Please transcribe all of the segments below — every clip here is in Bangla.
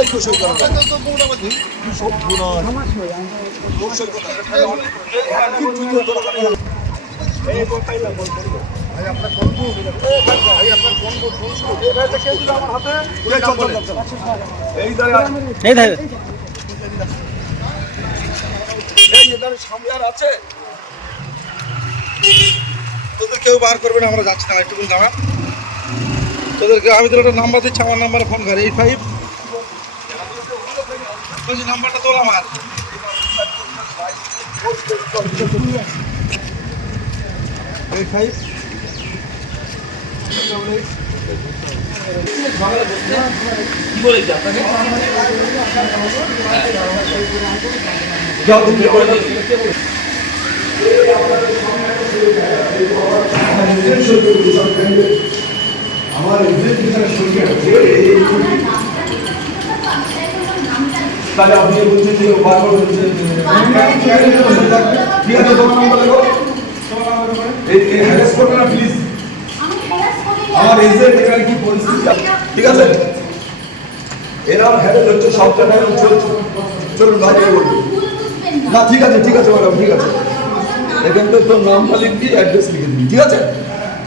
এই তো সই করা সব গুণা সই কথা সামনে আর আছে তোদের কেউ বার করবে না, আমরা যাচ্ছি না, একটু দাঁড়া। তোদেরকে আমি তোর একটা নাম্বার দিচ্ছি, আমার নাম্বারে ফোন করে 85 নাম্বারটা তোল আমার। আমার তাহলে আপনি বলছেন যে বারবার বলছেন ঠিক আছে, তোমার নাম্বার লেখো, এই হ্যারাস করবে না প্লিজ। আমার এজেন্ট এখানে কি পরিস্থিতি, ঠিক আছে এরা হ্যারাস হচ্ছে সব জায়গায় চলছে। চলুন বাইরে বলুন না, ঠিক আছে ঠিক আছে ম্যাডাম, ঠিক আছে এখান থেকে তোর নামটা লিখবি, অ্যাড্রেস লিখে দিবি, ঠিক আছে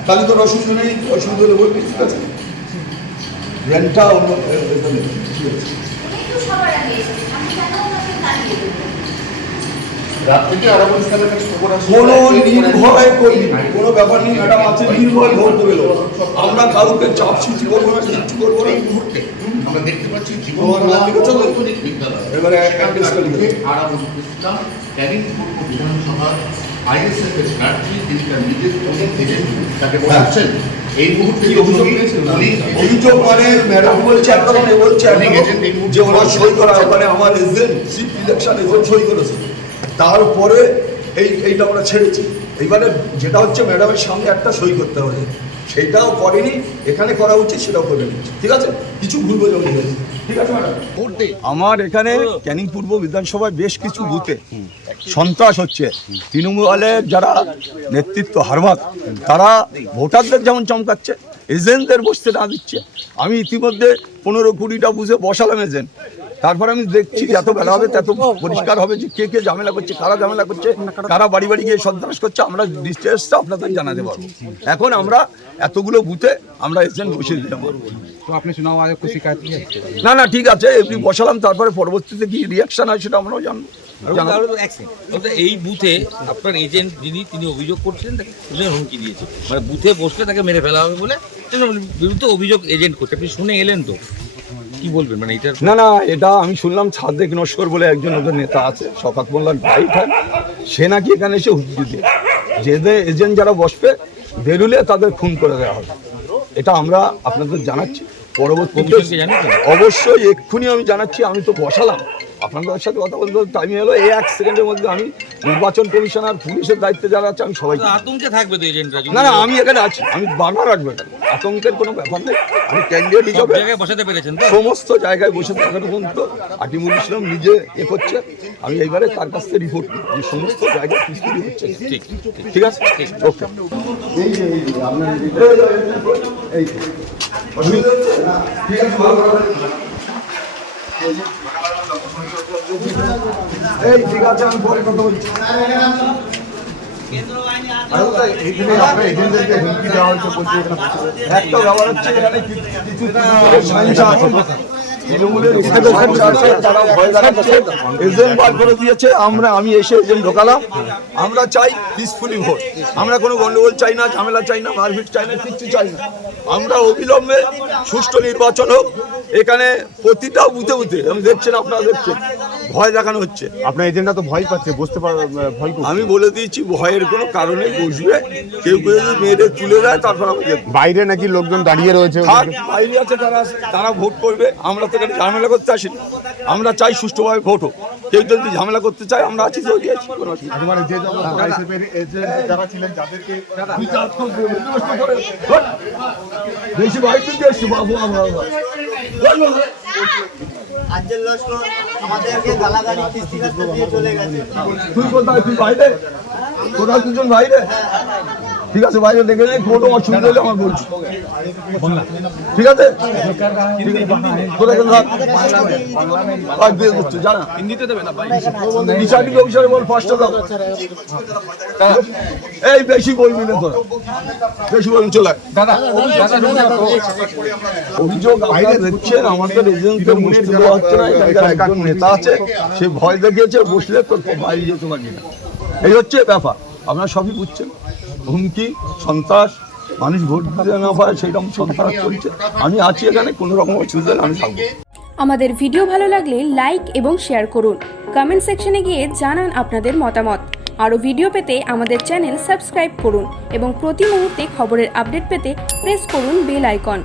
তাহলে তোর অসুবিধা নেই, অসুবিধা হলে বলবি, ঠিক আছে রেন্টটা অন্য ঠিক আছে। কোনো নির্ভয় করবি, কোনো ব্যাপার নেই ম্যাডাম আছে, নির্ভয় ভোট দেবে লোক, আমরা কাউকে চাপ সৃষ্টি করবো না, কিচ্ছু করবো না। আমরা দেখতে পাচ্ছি এবারে বিধানসভা আইএসএফ এর প্রার্থী তিনি তার নিজের তাকে বলাচ্ছেন এই মুহূর্তে অভিযোগ মানে ম্যাডাম বলছে একদম বলছে যে ওরা সই করা, ওখানে আমার এজেন্ট চিফ ইলেকশন এজেন্ট সই করেছে, তারপরে এইটা আমরা ছেড়েছি। এইবারে যেটা হচ্ছে ম্যাডামের সামনে একটা সই করতে হবে, সেইটাও করেনি, এখানে করা উচিত সেটাও করে নিচ্ছে, ঠিক আছে কিছু ভুল বোঝাবুঝি হয়েছে, ঠিক আছে ম্যাডাম। আমার এখানে ক্যানিং পূর্ব বিধানসভায় বেশ কিছু বুথে সন্ত্রাস হচ্ছে, তৃণমূলের যারা নেতৃত্ব হারমাত তারা ভোটারদের যেমন চমকাচ্ছে, এজেন্টদের বসতে না দিচ্ছে। আমি ইতিমধ্যে 15-20টা বুথে বসালাম এজেন্ট, তারপর আমি দেখছি যত বেলা হবে তত পরিষ্কার হবে যে কে কে ঝামেলা করছে, কারা ঝামেলা করছে, কারা বাড়ি বাড়ি গিয়ে সন্ত্রাস করছে, আমরা ডিটেলসটা আপনাদের জানাতে পারবো। এখন আমরা এতগুলো বুথে আমরা এজেন্ট বসিয়ে দিলাম। তো আপনি চুনাव आयोग को शिकायत किए? না না ঠিক আছে, এমনি বসালাম, তারপরে পরবর্তীতে কি রিয়াকশন হয় সেটা আমরাও জানবো। এই বুথে আপনার এজেন্ট তিনি অভিযোগ করছিলেন, তাকে খুনের হুমকি দিয়েছে, মানে বুথে বসলে তাকে মেরে ফেলা হবে বলে বিরুদ্ধে অভিযোগ এজেন্ট করছে। আপনি শুনে এলেন তো কি বলবেন? মানে এটা না না, এটা আমি শুনলাম সাদেক নস্কর বলে একজন ওদের নেতা আছে, শওকত মোল্লার ভাই, সে নাকি এখানে এসে হুমকি দিয়ে যে এজেন্ট যারা বসবে বেরুলে তাদের খুন করে দেওয়া হবে। এটা আমরা আপনাদের জানাচ্ছি পরবর্তীতে, অবশ্যই এক্ষুনি আমি জানাচ্ছি। আমি তো বসালাম, আপনাদের সাথে কথা বলতে টাইম এলো, এই 1 সেকেন্ডের মধ্যে আমি নির্বাচন কমিশনার পুলিশের দায়িত্বে যারা আছে আমি সবাই আতঙ্কে থাকবে তো এজেন্টরা। না না, আমি এখানে আছি, আমি বানা রাখবো, আতঙ্কের কোনো ব্যাপার নেই। আমি ক্যান্ডিডেট হিসাবে বসাতে পেরেছেন সমস্ত জায়গায় বসে থাকার পর্যন্ত আকিমুল ইসলাম নিজে করছে। আমি এইবারে তার কাছ থেকে রিপোর্ট যে সমস্ত জায়গায় প্রস্তুতি হচ্ছে, ঠিক আছে ওকে। এই ঠিক আছে, আমি পরে কথা বলছি। একটা ব্যাপার হচ্ছে এখানে কিছু তৃণমূলের তারা ভয় দেখাচ্ছে, এজেন্ট বার করে দিয়েছে। আমি এসে এজেন্ট ঢোকালাম। আমরা চাই পিসফুলি ভোট, আমরা কোনো গন্ডগোল চাই না, ঝামেলা চাই না, মারপিট চাই না, কিচ্ছু চাই না। আমরা অবিলম্বে সুষ্ঠু নির্বাচন হোক। এখানে প্রতিটা বুথে বুথে আমি দেখছেন, আপনারা দেখছেন ভয় দেখানো হচ্ছে। আপনার এজেন্টরা তো ভয় পাচ্ছে, বসতে পারে ভয় করছে। আমি বলে দিয়েছি ভয়ের কোনো কারণে বসবে, কেউ কেউ যদি মেয়েদের তুলে দেয় তারপর আমাকে বাইরে নাকি লোকজন দাঁড়িয়ে রয়েছে, বাইরে আছে তারা ভোট করবে। আমরা তো এখানে ঝামেলা করতে আসিনি, আমরা চাই সুষ্ঠুভাবে ভোট হোক। কেউ যদি ঝামেলা করতে চায় আমরা আছি, তো দিয়েছি। বেশি ভাই তুই আসছি বাবু, আমরা তুই কোথায়? তুই বাইরে, তোরা দুজন বাইরে। ঠিক আছে বাইরে দেখে নেই, কোনো অসুবিধা হলে আমার বলছি, ঠিক আছে? কোথায় গেল থাক? আর দিয়ে দিচ্ছি, জানা রিসার্টিং অফিসারে বল 5টা দাও। এই বেশি বলবি না তোরা, বেশি বলবি চলে আয়। অভিযোগ আপনারা দেখছেন, আমাদের এজেন্টকে বসতে দেওয়া হচ্ছে না। এখানকার একজন নেতা আছে, সে ভয় দেখিয়েছে, বসলে তোর বাইরে যেতে পারবি না। এই হচ্ছে ব্যাপার, আপনারা সবই বুঝছেন। হুমকি, সন্ত্রাস, মানুষ ভোট দিতে না পারে সেইরকম সন্ত্রাস চলছে। আমি আছি এখানে, কোনো রকম অসুবিধা হলে আমি থাকবো। আমাদের ভিডিও ভালো লাগলে লাইক এবং শেয়ার করুন। কমেন্ট সেকশনে গিয়ে জানান আপনাদের মতামত। আরও ভিডিও পেতে আমাদের চ্যানেল সাবস্ক্রাইব করুন এবং প্রতি মুহূর্তে খবরের আপডেট পেতে প্রেস করুন বেল আইকন।